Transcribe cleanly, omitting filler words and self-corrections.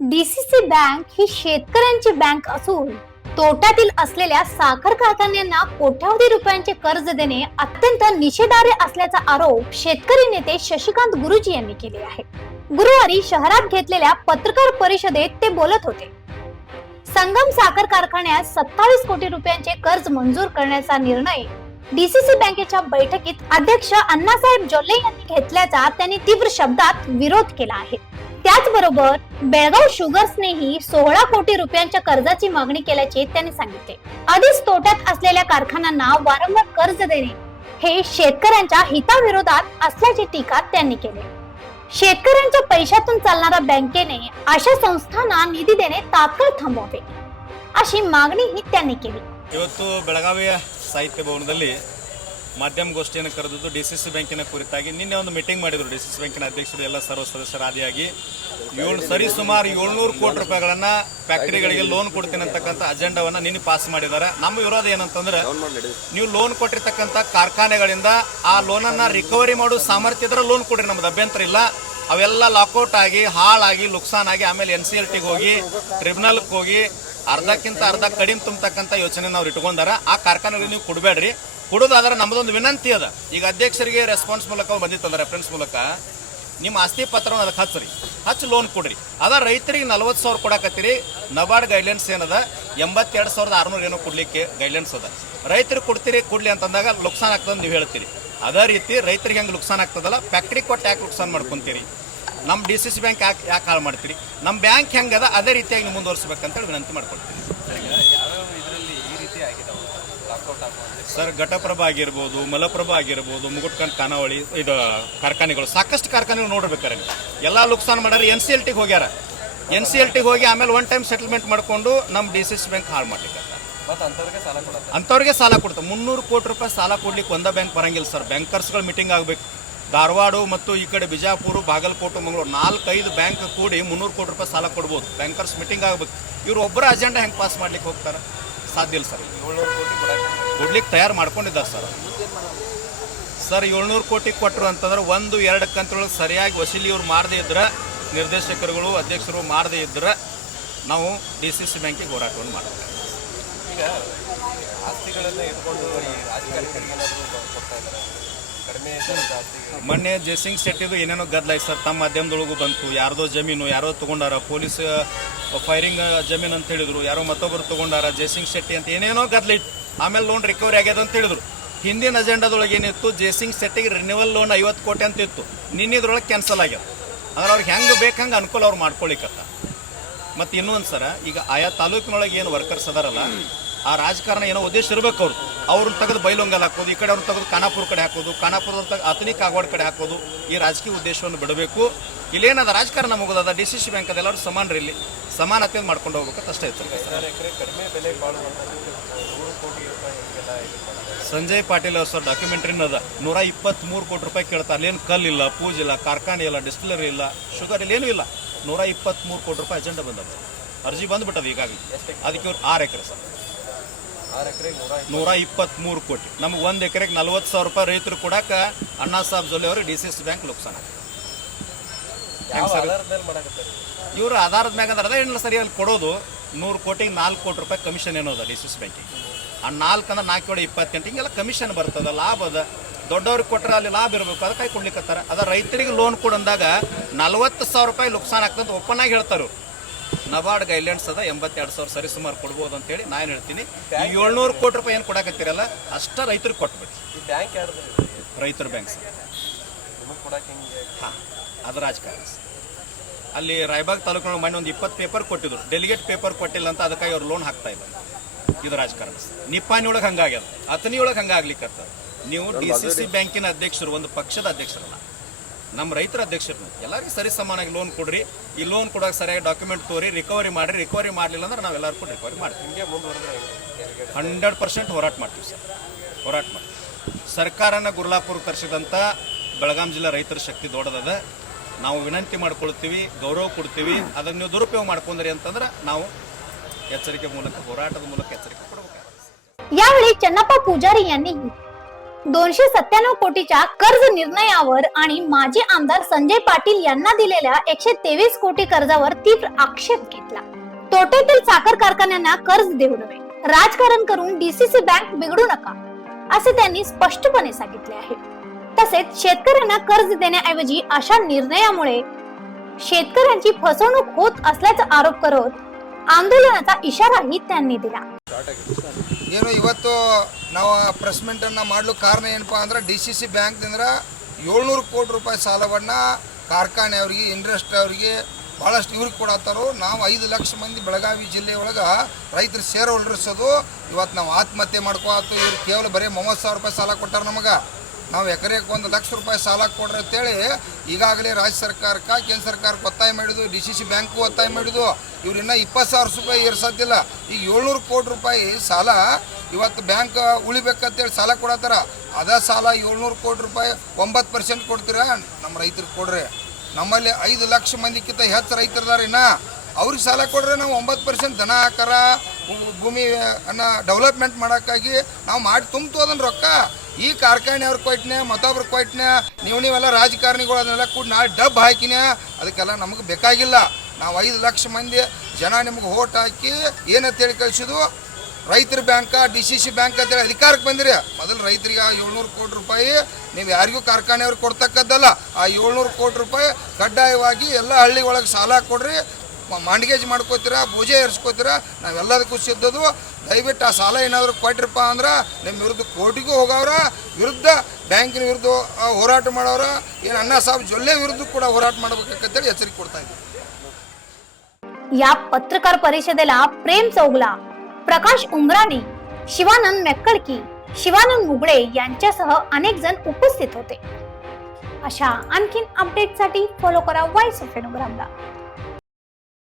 DCC bank ही शेतकऱ्यांची bank असून तोट्यातील असलेल्या साखर कारखान्यांना कोट्यावधी रुपयांचे कर्ज देणे अत्यंत निषेधार्ह असल्याचा आरोप शेतकरी नेते शशिकांत गुरुजी यांनी केले आहे. गुरुवारी शहरात घेतलेल्या पत्रकार परिषदेत ते बोलत होते. संगम साखर कारखान्यात 27 कोटी रुपयांचे कर्ज मंजूर करण्याचा निर्णय डीसीसी बँकेच्या बैठकीत अध्यक्ष अण्णासाहेब जोल्ले यांनी घेतल्याचा त्यांनी तीव्र शब्दात विरोध केला आहे. त्याचबरोबर बेळगाव शुगर्सनेही 16 कोटी रुपयांच्या कर्जाची मागणी केल्याचे त्यांनी सांगितले. आधीच तोट्यात असलेल्या कारखान्यांना वारंवार कर्ज देणे हे शेतकऱ्यांच्या हिताविरोधात असल्याची टीका त्यांनी केली. शेतकऱ्यांच्या पैशातून चालणाऱ्या बँकेने अशा संस्थांना निधी देणे तात्काळ थांबवावे अशी मागणीही त्यांनी केली. ಇವತ್ತು ಬೆಳಗಾವಿಯ ಸಾಹಿತ್ಯ ಭವನದಲ್ಲಿ ಮಾಧ್ಯಮ ಗೋಷ್ಠಿಯನ್ನು ಕರೆದಿದ್ದು ಡಿಸಿಸಿ ಬ್ಯಾಂಕಿನ ಕುರಿತಾಗಿ ನಿನ್ನೆ ಒಂದು ಮೀಟಿಂಗ್ ಮಾಡಿದ್ರು. ಡಿಸಿಸಿ ಬ್ಯಾಂಕಿನ ಅಧ್ಯಕ್ಷರು ಎಲ್ಲ ಸರ್ವ ಸದಸ್ಯರಾದಿಯಾಗಿ ಸರಿಸುಮಾರು 700 ಕೋಟಿ ರೂಪಾಯಿಗಳನ್ನ ಫ್ಯಾಕ್ಟರಿಗಳಿಗೆ ಲೋನ್ ಕೊಡ್ತೀನಿ ಅಂತಕ್ಕಂಥ ಅಜೆಂಡಾವನ್ನ ನಿನ್ನೆ ಪಾಸ್ ಮಾಡಿದ್ದಾರೆ. ನಮ್ಮ ವಿರೋಧ ಏನಂತಂದ್ರೆ, ನೀವು ಲೋನ್ ಕೊಟ್ಟಿರ್ತಕ್ಕಂಥ ಕಾರ್ಖಾನೆಗಳಿಂದ ಆ ಲೋನನ್ನ ರಿಕವರಿ ಮಾಡೋ ಸಾಮರ್ಥ್ಯ ಇದ್ರೆ ಲೋನ್ ಕೊಡ್ರಿ, ನಮ್ದು ಅಭ್ಯಂತರ ಇಲ್ಲ. ಅವೆಲ್ಲ ಲಾಕೌಟ್ ಆಗಿ ಹಾಳಾಗಿ ಲುಕ್ಸಾನ್ ಆಗಿ ಆಮೇಲೆ NCLTಗೆ ಹೋಗಿ ಟ್ರಿಬ್ಯುನಲ್ಗೆ ಹೋಗಿ ಅರ್ಧಕ್ಕಿಂತ ಅರ್ಧ ಕಡಿಮೆ ತುಂಬತಕ್ಕಂಥ ಯೋಚನೆ ನಾವು ಇಟ್ಕೊಂಡಾರ. ಆ ಕಾರ್ಖಾನೆಗಳಿಗೆ ನೀವು ಕೊಡಬೇಡ್ರಿ. ಕೊಡೋದಾದ್ರೆ ನಮ್ಮದೊಂದು ವಿನಂತಿ ಅದ. ಈಗ ಅಧ್ಯಕ್ಷರಿಗೆ ರೆಸ್ಪಾನ್ಸ್ ಮೂಲಕ ಬಂದಿತ್ತದ, ರೆಫರೆನ್ಸ್ ಮೂಲಕ ನಿಮ್ಮ ಆಸ್ತಿ ಪತ್ರವನ್ನು ಅದಕ್ಕೆ ಹಚ್ಚಿ ಲೋನ್ ಕೊಡ್ರಿ. ಅದ ರೈತರಿಗೆ 40,000 ಕೊಡಕತ್ತೀರಿ. ನಬಾರ್ಡ್ ಗೈಡ್ಲೈನ್ಸ್ ಏನದ 82,600 ಏನೋ ಕೊಡ್ಲಿಕ್ಕೆ ಗೈಡ್ಲೈನ್ಸ್ ಅದ. ರೈತರಿಗೆ ಕೊಡ್ಲಿ ಅಂತಂದಾಗ ಲುಕ್ಸಾನ್ ಆಗ್ತದ ನೀವು ಹೇಳ್ತೀರಿ. ಅದೇ ರೀತಿ ರೈತರಿಗೆ ಹೆಂಗೆ ಲುಕ್ಸಾನ್ ಆಗ್ತದಲ್ಲ, ಫ್ಯಾಕ್ಟ್ರಿ ಕೊಟ್ಟು ಯಾಕೆ ಲುಕ್ಸಾನ್ ಮಾಡ್ಕೊಂತೀರಿ? ನಮ್ಮ DCC ಬ್ಯಾಂಕ್ ಯಾಕೆ ಹಾಳು ಮಾಡ್ತೀರಿ? ನಮ್ಮ ಬ್ಯಾಂಕ್ ಹೆಂಗದ ಅದೇ ರೀತಿಯಾಗಿ ನೀವು ಮುಂದುವರಿಸಬೇಕಂತೇಳಿ ವಿನಂತಿ ಮಾಡ್ಕೊಳ್ತೀವಿ. ಸರ್, ಘಟಪ್ರಭಾ ಆಗಿರ್ಬೋದು, ಮಲಪ್ರಭಾ ಆಗಿರ್ಬೋದು, ಮುಗುಟ್ಕಂಡ್ ಖಾನಾವಳಿ ಇದು ಕಾರ್ಖಾನೆಗಳು, ಸಾಕಷ್ಟು ಕಾರ್ಖಾನೆಗಳು ನೋಡ್ಬೇಕಾರೆ ಎಲ್ಲ ಲುಕ್ಸಾನ್ ಮಾಡ್ಯಾರ. NCLTಗೆ ಹೋಗ್ಯಾರ. NCLTಗೆ ಹೋಗಿ ಆಮೇಲೆ ಒನ್ ಟೈಮ್ ಸೆಟಲ್ಮೆಂಟ್ ಮಾಡ್ಕೊಂಡು ನಮ್ಮ DCC ಬ್ಯಾಂಕ್ ಹಾಳು ಮಾಡ್ಲಿಕ್ಕೆ ಅಂಥವ್ರಿಗೆ ಸಾಲ ಕೊಡ್ತಾರೆ. 300 ಕೋಟಿ ರೂಪಾಯಿ ಸಾಲ ಕೊಡ್ಲಿಕ್ಕೆ ಒಂದೇ ಬ್ಯಾಂಕ್ ಬರಂಗಿಲ್ಲ ಸರ್. ಬ್ಯಾಂಕರ್ಸ್ಗಳ ಮೀಟಿಂಗ್ ಆಗಬೇಕು. ಧಾರವಾಡ ಮತ್ತು ಈ ಕಡೆ ಬಿಜಾಪುರ, ಬಾಗಲಕೋಟೆ, ಮಂಗಳೂರು 4-5 ಬ್ಯಾಂಕ್ ಕೂಡಿ 300 ಕೋಟಿ ರೂಪಾಯಿ ಸಾಲ ಕೊಡ್ಬೋದು. ಬ್ಯಾಂಕರ್ಸ್ ಮೀಟಿಂಗ್ ಆಗಬೇಕು. ಇವ್ರು ಒಬ್ಬರ ಅಜೆಂಡಾ ಹೆಂಗೆ ಪಾಸ್ ಮಾಡ್ಲಿಕ್ಕೆ ಹೋಗ್ತಾರೆ? ಸಾಧ್ಯ ಇಲ್ಲ ಸರ್. 700 ಕೋಟಿ ಕೊಡ್ಲಿಕ್ಕೆ ತಯಾರು ಮಾಡ್ಕೊಂಡಿದ್ದಾರೆ ಸರ್. 700 ಕೋಟಿ ಕೊಟ್ಟರು ಅಂತಂದ್ರೆ 1-2 ಕಂತುಗಳು ಸರಿಯಾಗಿ ವಸೂಲಿ ಇವ್ರು ಮಾಡದೇ ಇದ್ರೆ, ನಿರ್ದೇಶಕರುಗಳು ಅಧ್ಯಕ್ಷರು ಮಾಡದೇ ಇದ್ರೆ ನಾವು DCC ಬ್ಯಾಂಕಿಗೆ ಹೋರಾಟವನ್ನು ಮಾಡ್ತೀವಿ. ಈಗ ಆಸ್ತಿಗಳನ್ನ ಇಟ್ಕೊಂಡು ಮೊನ್ನೆ ಜಯಸಿಂಗ್ ಶೆಟ್ಟಿದು ಏನೇನೋ ಗದ್ದಲಾಯ್ತು ಸರ್. ತಮ್ಮ ಮಾಧ್ಯಮದೊಳಗೂ ಬಂತು. ಯಾರ್ದೋ ಜಮೀನು ಯಾರೋ ತಗೊಂಡಾರ, ಪೊಲೀಸ್ ಫೈರಿಂಗ್ ಜಮೀನು ಅಂತ ಹೇಳಿದ್ರು, ಯಾರೋ ಮತ್ತೊಬ್ಬರು ತಗೊಂಡಾರ, ಜಯಸಿಂಗ್ ಶೆಟ್ಟಿ ಅಂತ ಏನೇನೋ ಗದ್ದಲಿತ್ತು. ಆಮೇಲೆ ಲೋನ್ ರಿಕವರಿ ಆಗ್ಯದ ಅಂತ ಹೇಳಿದ್ರು. ಹಿಂದಿನ ಅಜೆಂಡಾದೊಳಗೆ ಏನಿತ್ತು, ಜಯಸಿಂಗ್ ಶೆಟ್ಟಿಗೆ ರಿನ್ಯೂವಲ್ ಲೋನ್ 50 ಕೋಟಿ ಅಂತ ಇತ್ತು. ನಿನ್ನಿದ್ರೊಳಗೆ ಕ್ಯಾನ್ಸಲ್ ಆಗ್ಯದ. ಅಂದ್ರೆ ಅವ್ರಿಗೆ ಹೆಂಗೆ ಬೇಕಂಗೆ ಅನುಕೂಲ ಅವ್ರು ಮಾಡ್ಕೊಳಿಕತ್ತ. ಮತ್ತು ಇನ್ನೊಂದು ಸರ, ಈಗ ಆಯಾ ತಾಲೂಕಿನೊಳಗೆ ಏನು ವರ್ಕರ್ಸ್ ಅದಾರಲ್ಲ, ಆ ರಾಜಕಾರಣ ಏನೋ ಉದ್ದೇಶ ಇರಬೇಕು. ಅವ್ರನ್ನ ತೆಗೆದು ಬೈಲೊಂಗಲ್ ಹಾಕೋದು, ಈ ಕಡೆ ಅವ್ರನ್ನ ತೆಗೆದು ಖಾನಾಪುರ ಕಡೆ ಹಾಕೋದು, ಖಾನಾಪುರದ ಅತನಿ ಕಾಗವಾಡ ಕಡೆ ಹಾಕೋದು, ಈ ರಾಜಕೀಯ ಉದ್ದೇಶವನ್ನು ಬಿಡಬೇಕು. ಇಲ್ಲೇನದ ರಾಜಕಾರಣ ಮುಗೋದದ. DCC ಬ್ಯಾಂಕ್ ಅದೆಲ್ಲರೂ ಸಮಾನರು, ಇಲ್ಲಿ ಸಮಾನತೆ ಮಾಡ್ಕೊಂಡು ಹೋಗ್ಬೇಕಂತ ಅಷ್ಟೇ ಇತ್ತು. ಸಂಜಯ್ ಪಾಟೀಲ್ ಅವ್ರ ಸರ್ ಡಾಕ್ಯುಮೆಂಟ್ರಿನದ 123 ಕೋಟಿ ರೂಪಾಯಿ ಕೇಳ್ತಾರೆ. ಅಲ್ಲೇನು ಕಲ್ಲಿಲ್ಲ, ಪೂಜಿಲ್ಲ, ಕಾರ್ಖಾನೆ ಇಲ್ಲ, ಡಿಸ್ಟಿಲರಿ ಇಲ್ಲ, ಶುಗರ್ ಇಲ್ಲ, ಏನೂ ಇಲ್ಲ. 123 ಕೋಟಿ ರೂಪಾಯಿ ಅಜೆಂಡಾ ಬಂದದ. ಅರ್ಜಿ ಬಂದ್ಬಿಟ್ಟದ ಈಗಾಗಲೇ. ಅದಕ್ಕೆ ಇವ್ರು 6 ಎಕರೆ ಸರ್, 6 ಎಕರೆಗೆ 123 ಕೋಟಿ. ನಮ್ಗೆ 1 ಎಕರೆಗೆ 40,000 ರೂಪಾಯಿ ರೈತರು ಕೊಡಾಕ ಅಣ್ಣಾಸಾಹೇಬ್ ಜೊಲ್ಲೆ ಅವರು DCC ಬ್ಯಾಂಕ್ ಲುಕ್ಸಾನ. ಇವರು ಆಧಾರದ ಮ್ಯಾಗ ಅಂದ್ರೆ ಏನಿಲ್ಲ ಸರಿ, ಅಲ್ಲಿ ಕೊಡೋದು 100 ಕೋಟಿಗೆ 4 ಕೋಟಿ ರೂಪಾಯಿ ಕಮಿಷನ್ ಏನೋದ DCC ಬ್ಯಾಂಕಿಗೆ. ಆ 4 ಅಂದ್ರೆ 4-28 ಹಿಂಗೆಲ್ಲ ಕಮಿಷನ್ ಬರ್ತದ, ಲಾಭ ಅದ. ದೊಡ್ಡವ್ರಿಗೆ ಕೊಟ್ಟರೆ ಅಲ್ಲಿ ಲಾಭ ಇರಬೇಕು, ಅದಕ್ಕೆ ಕೊಡ್ಲಿಕ್ಕತ್ತಾರ. ಅದ ರೈತರಿಗೆ ಲೋನ್ ಕೊಡಂದಾಗ 40,000 ರೂಪಾಯಿ ಲುಕ್ಸಾನ್ ಆಗ್ತಂತ ಓಪನ್ ಆಗಿ ಹೇಳ್ತಾರೆ. ನಬಾರ್ಡ್ ಗೈಡ್ಲೈನ್ಸ್ ಅದ 82,000 ಸರಿ ಸುಮಾರು ಕೊಡ್ಬೋದು ಅಂತೇಳಿ ನಾನು ಹೇಳ್ತೀನಿ. ಈ 700 ಕೋಟಿ ರೂಪಾಯಿ ಏನು ಕೊಡಕತ್ತೀರಲ್ಲ ಅಷ್ಟ ರೈತರಿಗೆ ಕೊಟ್ಬಿಟ್ಟು. ರೈತರ ಬ್ಯಾಂಕ್ ಸರ್. ಹಾಂ, ಅದು ರಾಜಕಾರಣ. ಅಲ್ಲಿ ರಾಯಬಾಗ್ ತಾಲೂಕಿನೊಳಗೆ ಮಣ್ಣು ಒಂದು 20 ಪೇಪರ್ ಕೊಟ್ಟಿದ್ರು, ಡೆಲಿಗೇಟ್ ಪೇಪರ್ ಕೊಟ್ಟಿಲ್ಲ ಅಂತ ಅದಕ್ಕಾಗಿ ಅವ್ರು ಲೋನ್ ಹಾಕ್ತಾ ಇದ್ದಾರೆ. ಇದು ರಾಜಕಾರಣ. ನಿಪ್ಪಾಣಿ ಒಳಗೆ ಹಂಗಾಗ್ಯದ, ಅತನಿ ಒಳಗೆ ಹಂಗಾಗ್ಲಿಕ್ಕತ್ತ. ನೀವು DCC ಬ್ಯಾಂಕಿನ ಅಧ್ಯಕ್ಷರು, ಒಂದು ಪಕ್ಷದ ಅಧ್ಯಕ್ಷರಲ್ಲ, ನಮ್ಮ ರೈತರ ಅಧ್ಯಕ್ಷರು, ಎಲ್ಲರಿಗೂ ಸರಿ ಸಮಾನಾಗಿ ಲೋನ್ ಕೊಡ್ರಿ. ಈ ಲೋನ್ ಕೊಡೋಕೆ ಸರಿಯಾಗಿ ಡಾಕ್ಯುಮೆಂಟ್ ತೋರಿ, ರಿಕವರಿ ಮಾಡಿರಿ. ರಿಕವರಿ ಮಾಡಲಿಲ್ಲ ಅಂದ್ರೆ ನಾವು ಎಲ್ಲರೂ ಕೂಡ ರಿಕವರಿ ಮಾಡ್ತೀವಿ. 100% ಹೋರಾಟ ಮಾಡ್ತೀವಿ ಸರ್, ಹೋರಾಟ ಮಾಡ್ತೀವಿ. ಸರ್ಕಾರನ ಗುರ್ಲಾಪುರ ತರಿಸಿದಂಥ ಬೆಳಗಾಂ ಜಿಲ್ಲಾ ರೈತರ ಶಕ್ತಿ ದೊಡ್ಡದ. ನಾವು ವಿನಂತಿ ಮಾಡ್ಕೊಳ್ತೀವಿ, ಗೌರವ ಕೊಡ್ತೀವಿ. ಅದನ್ನು ನೀವು ದುರುಪಯೋಗ ಮಾಡ್ಕೊಂಡ್ರಿ ಅಂತಂದ್ರೆ ನಾವು ಎಚ್ಚರಿಕೆ ಮೂಲಕ, ಹೋರಾಟದ ಮೂಲಕ ಎಚ್ಚರಿಕೆ ಕೊಡಬೇಕು. यावेळी चन्नप्पा पुजारी यांनी 297 कोटीच्या कर्ज निर्णयावर आणि माजी आमदार संजय पाटील यांना दिलेल्या 123 कोटी कर्जावर तीव्र आक्षेप घेतला. तोट्यातील साखर कारखान्यांना कर्ज देऊ नये, राजकारण करून डीसीसी बँक बिघडू नका, असे त्यांनी स्पष्टपणे सांगितले आहे. तसेच शेतकऱ्यांना कर्ज देण्याऐवजी अशा निर्णयामुळे शेतकऱ्यांची फसवणूक होत असल्याचा आरोप करत आंदोलनाचा इशाराही त्यांनी दिला. ಏನು ಇವತ್ತು ನಾವು ಪ್ರೆಸ್ಮೆಂಟನ್ನು ಮಾಡಲು ಕಾರಣ ಏನಪ್ಪ ಅಂದ್ರೆ DCC ಬ್ಯಾಂಕ್ದಿಂದ 700 ಕೋಟಿ ರೂಪಾಯಿ ಸಾಲವನ್ನು ಕಾರ್ಖಾನೆಯವರಿಗೆ ಇಂಡಸ್ಟ್ರಿ ಅವರಿಗೆ ಭಾಳಷ್ಟು ಇವ್ರಿಗೆ ಕೊಡತ್ತಾರೋ. ನಾವು 5 ಲಕ್ಷ ಮಂದಿ ಬೆಳಗಾವಿ ಜಿಲ್ಲೆ ಒಳಗೆ ರೈತರು ಶೇರ್ ಹೋಲ್ಡರ್ಸೋದು. ಇವತ್ತು ನಾವು ಆತ್ಮಹತ್ಯೆ ಮಾಡ್ಕೋತು. ಇವ್ರು ಕೇವಲ ಬರೀ 30,000 ರೂಪಾಯಿ ಸಾಲ ಕೊಟ್ಟಾರ ನಮಗೆ. ನಾವು ಎಕರೆಗೆ 1 ಲಕ್ಷ ರೂಪಾಯಿ ಸಾಲ ಕೊಡ್ರಿ ಅಂತೇಳಿ ಈಗಾಗಲೇ ರಾಜ್ಯ ಸರ್ಕಾರಕ್ಕೆ ಕೇಂದ್ರ ಸರ್ಕಾರಕ್ಕೆ ಒತ್ತಾಯ ಮಾಡಿದ್ದು, DCC ಬ್ಯಾಂಕು ಒತ್ತಾಯ ಮಾಡಿದ್ದು. ಇವ್ರು ಇನ್ನೂ 20,000 ರೂಪಾಯಿ ಏರ್ಸತ್ತಿಲ್ಲ. ಈಗ 700 ಕೋಟಿ ರೂಪಾಯಿ ಸಾಲ ಇವತ್ತು ಬ್ಯಾಂಕ್ ಉಳಿಬೇಕಂತೇಳಿ ಸಾಲ ಕೊಡತ್ತಾರ. ಅದೇ ಸಾಲ 700 ಕೋಟಿ ರೂಪಾಯಿ 9% ಕೊಡ್ತೀರಾ ನಮ್ಮ ರೈತರಿಗೆ ಕೊಡ್ರಿ. ನಮ್ಮಲ್ಲಿ 5 ಲಕ್ಷ ಮಂದಿಕ್ಕಿಂತ ಹೆಚ್ಚು ರೈತರದಾರ. ಇನ್ನು ಅವ್ರಿಗೆ ಸಾಲ ಕೊಡ್ರೆ ನಾವು 9% ದನ ಆಕಾರ ಭೂಮಿ ಅನ್ನ ಡೆವಲಪ್ಮೆಂಟ್ ಮಾಡೋಕ್ಕಾಗಿ ನಾವು ಮಾಡಿ ತುಂಬ್ತು ಅದನ್ನ ರೊಕ್ಕ. ಈ ಕಾರ್ಖಾನೆಯವ್ರು ಕೊಯ್ಟ್ನೆ, ಮತ್ತೊಬ್ರು ಕೊಯ್ಟ್ನೆ, ನೀವೆಲ್ಲ ರಾಜಕಾರಣಿಗಳು ಅದನ್ನೆಲ್ಲ ಕೂಡ ನಾಳೆ ಡಬ್ ಹಾಕಿನೇ. ಅದಕ್ಕೆಲ್ಲ ನಮಗೆ ಬೇಕಾಗಿಲ್ಲ. ನಾವು 5 ಲಕ್ಷ ಮಂದಿ ಜನ ನಿಮ್ಗೆ ಓಟ್ ಹಾಕಿ ಏನಂತೇಳಿ ಕಳಿಸಿದ್ದು, ರೈತರ ಬ್ಯಾಂಕ DCC ಬ್ಯಾಂಕ್ ಅಂತೇಳಿ ಅಧಿಕಾರಕ್ಕೆ ಬಂದಿರಿ. ಮೊದಲು ರೈತರಿಗೆ ಆ 700 ಕೋಟಿ ರೂಪಾಯಿ ನೀವು ಯಾರಿಗೂ ಕಾರ್ಖಾನೆಯವ್ರಿಗೆ ಕೊಡ್ತಕ್ಕದ್ದಲ್ಲ. ಆ 700 ಕೋಟಿ ರೂಪಾಯಿ ಕಡ್ಡಾಯವಾಗಿ ಎಲ್ಲ ಹಳ್ಳಿ ಒಳಗೆ ಸಾಲ ಕೊಡ್ರಿ, ಮಾಂಡಿಗೇಜ್ ಮಾಡ್ಕೋತೀರಾ, ಪೂಜೆ ಏರ್ಸ್ಕೋತೀರಾ, ನಾವೆಲ್ಲದಕ್ಕೂ ಸಿದ್ಧದು. ದಯವಿಟ್ಟು ಆ ಸಾಲ ಏನಾದರೂ ಕೊಟ್ರಪ್ಪ ಅಂದ್ರೆ ನಿಮ್ಮ ವಿರುದ್ಧ ಕೋರ್ಟಿಗೂ ಹೋಗೋರ, ವಿರುದ್ಧ ಬ್ಯಾಂಕಿನ ವಿರುದ್ಧ ಹೋರಾಟ ಮಾಡೋರ, ಏನು ಅಣ್ಣಾ ಸಾಹೇಬ್ ಜೊಲ್ಲೆ ವಿರುದ್ಧ ಕೂಡ ಹೋರಾಟ ಮಾಡಬೇಕಂತೇಳಿ ಎಚ್ಚರಿಕೆ ಕೊಡ್ತಾ ಇದ್ದೀವಿ. या पत्रकार परिषदेला प्रेम चौगला, प्रकाश उमराणी, शिवानंद मेक्कडकी, शिवानंद मुगळे यांच्यासह अनेक जण उपस्थित होते. अशा आणखीन अपडेटसाठी फॉलो करा व्हॉइस ऑफ फेनोग्रामला.